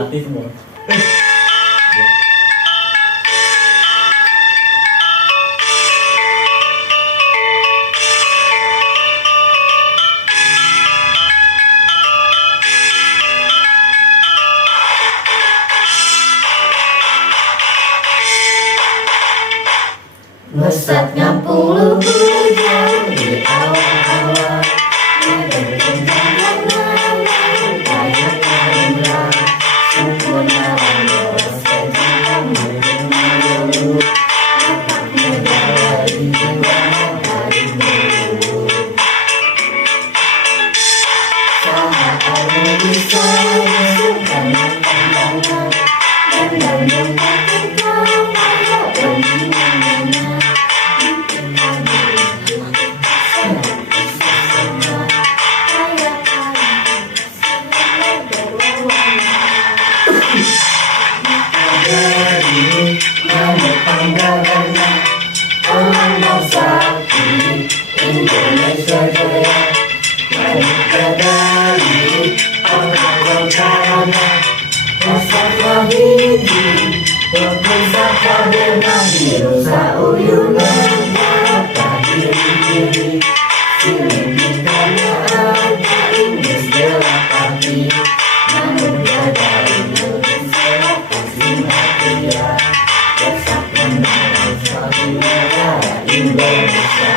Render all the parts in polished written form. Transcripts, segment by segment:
Aktif semua. Mesat ngampung luhur jauh di awal-awal, ngadepin jangan kayak karindra, sempurna landos kejian malu, dapat muda dari jiwa dari dulu. Saat ada bisa bukan pandangan, dan dalam ketika malu berdimana. Orang bangsa Indonesia Jaya, Merdeka dari orang-orang rasa wahidi, berbisa dengan birusa uyunan, dapat diri-diri, sini kita ada Inggris gelap hati, namun dari Indonesia kasih matia, besar menang suatu negara Indonesia.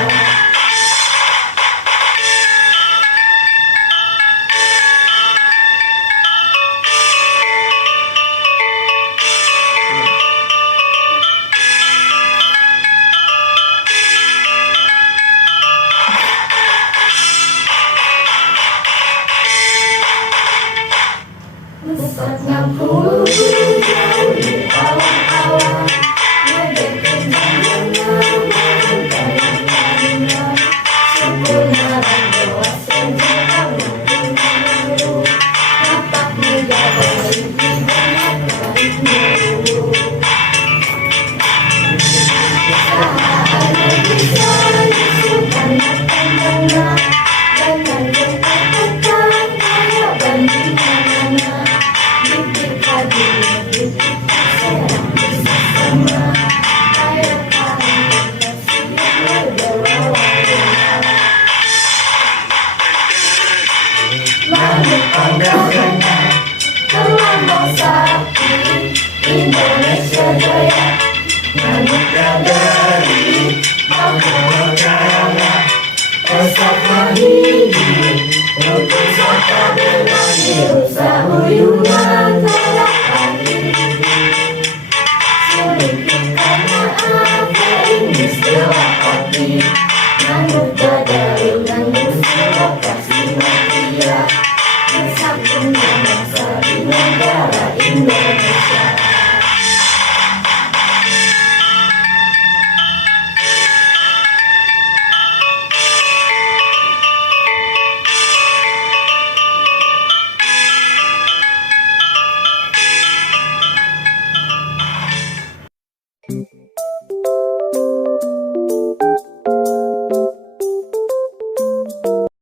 Mesat ngampung luhur jauh di awal-awal, ngadepin jangan kayak karindra, sempurna landos kejian malu, dapat muda dari jiwa dari dulu. Saat bisa bukan pandangan, dengan kata-kata kayak bandingan. Tuhan bangsa Indonesia Jaya, Merdeka dari orang-orang besar wahidi, berbisa dengan birusa uyunan, dapat diri-diri, sedikit karena apa Inggris gelap hati, namun dari Indonesia kasih matia, bersatu bangsa di negara Indonesia.